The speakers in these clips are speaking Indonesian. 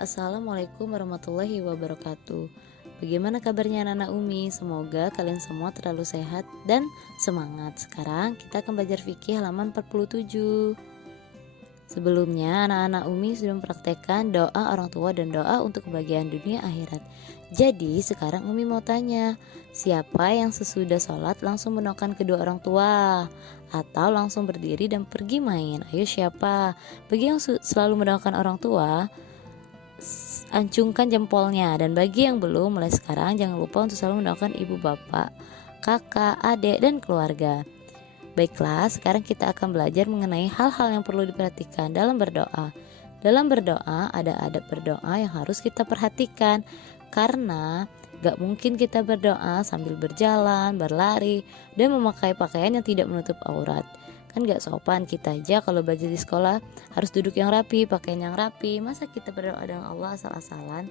Assalamualaikum warahmatullahi wabarakatuh. Bagaimana kabarnya anak-anak Umi? Semoga kalian semua terlalu sehat dan semangat. Sekarang kita akan belajar fikih halaman 47. Sebelumnya anak-anak Umi sudah mempraktekkan doa orang tua dan doa untuk kebahagiaan dunia akhirat. Jadi sekarang Umi mau tanya, siapa yang sesudah sholat langsung mendoakan kedua orang tua? Atau langsung berdiri dan pergi main? Ayo siapa? Bagi yang selalu mendoakan orang tua, acungkan jempolnya, dan bagi yang belum, mulai sekarang jangan lupa untuk selalu mendoakan ibu bapak, kakak, adik, dan keluarga. Baiklah, sekarang kita akan belajar mengenai hal-hal yang perlu diperhatikan dalam berdoa. Dalam berdoa ada adab berdoa yang harus kita perhatikan, karena gak mungkin kita berdoa sambil berjalan, berlari, dan memakai pakaian yang tidak menutup aurat. Kan gak sopan. Kita aja kalau belajar di sekolah harus duduk yang rapi, pakaian yang rapi. Masa kita berdoa dengan Allah asal-asalan?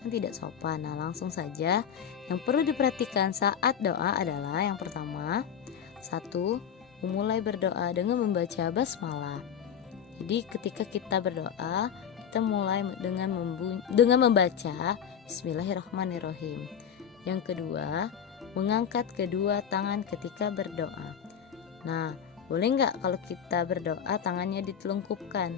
Kan tidak sopan. Nah, langsung saja. Yang perlu diperhatikan saat doa adalah yang pertama, 1. Memulai berdoa dengan membaca basmalah. Jadi ketika kita berdoa, kita mulai dengan membaca Bismillahirrahmanirrahim. Yang kedua, mengangkat kedua tangan ketika berdoa. Nah, boleh nggak kalau kita berdoa tangannya ditelungkupkan?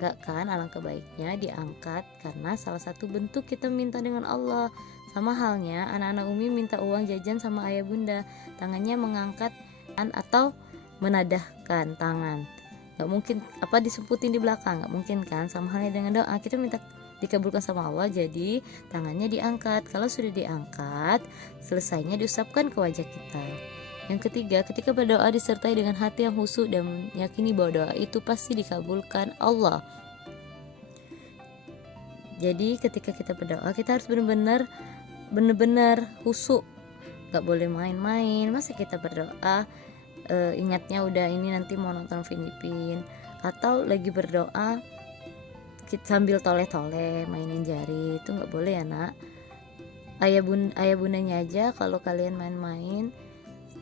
Nggak kan? Alangkah baiknya diangkat, karena salah satu bentuk kita minta dengan Allah. Sama halnya anak-anak Umi minta uang jajan sama ayah bunda, tangannya mengangkat atau menadahkan tangan. Nggak mungkin disebutin di belakang, nggak mungkin kan? Sama halnya dengan doa, kita minta dikabulkan sama Allah, jadi tangannya diangkat. Kalau sudah diangkat, selesainya diusapkan ke wajah kita. Yang ketiga, ketika berdoa disertai dengan hati yang khusyuk dan meyakini bahwa doa itu pasti dikabulkan Allah. Jadi ketika kita berdoa, kita harus benar-benar khusyuk, gak boleh main-main. Masa kita berdoa ingatnya udah ini nanti mau nonton Filipin, atau lagi berdoa sambil toleh-toleh mainin jari, itu gak boleh ya nak. Ayah bundanya aja kalau kalian main-main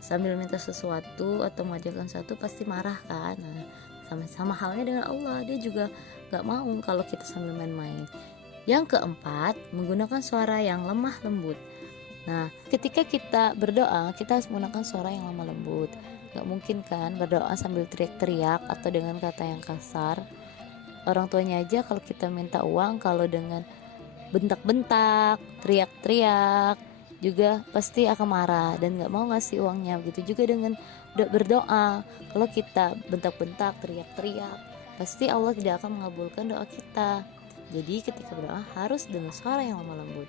sambil minta sesuatu atau mengajarkan sesuatu pasti marah kan. Nah, sama halnya dengan Allah, dia juga gak mau kalau kita sambil main-main. Yang keempat, menggunakan suara yang lemah lembut. Nah, ketika kita berdoa, kita harus menggunakan suara yang lemah lembut. Gak mungkin kan berdoa sambil teriak-teriak atau dengan kata yang kasar. Orang tuanya aja kalau kita minta uang, kalau dengan bentak-bentak, teriak-teriak, juga pasti akan marah dan gak mau ngasih uangnya. Begitu juga dengan berdoa, kalau kita bentak-bentak, teriak-teriak, pasti Allah tidak akan mengabulkan doa kita. Jadi ketika berdoa harus dengan suara yang lemah lembut.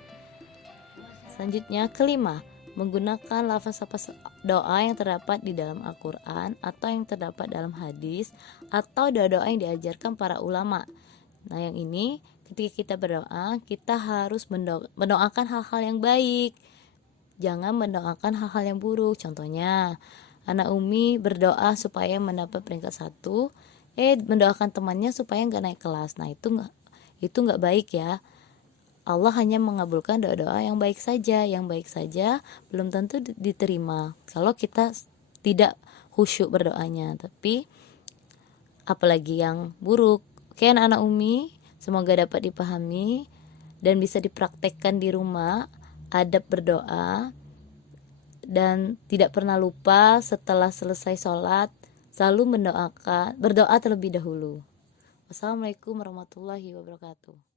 Selanjutnya, kelima, menggunakan lafaz-lafaz doa yang terdapat di dalam Al-Quran atau yang terdapat dalam hadis atau doa-doa yang diajarkan para ulama. Nah, yang ini ketika kita berdoa, kita harus mendoakan hal-hal yang baik, jangan mendoakan hal-hal yang buruk. Contohnya, anak Umi berdoa supaya mendapat peringkat 1, mendoakan temannya supaya nggak naik kelas. Nah, itu nggak baik ya. Allah hanya mengabulkan doa-doa yang baik saja. Yang baik saja belum tentu diterima kalau kita tidak khusyuk berdoanya. Tapi apalagi yang buruk. Oke anak-anak Umi, semoga dapat dipahami dan bisa dipraktekkan di rumah adab berdoa, dan tidak pernah lupa setelah selesai sholat selalu berdoa terlebih dahulu. Wassalamualaikum warahmatullahi wabarakatuh.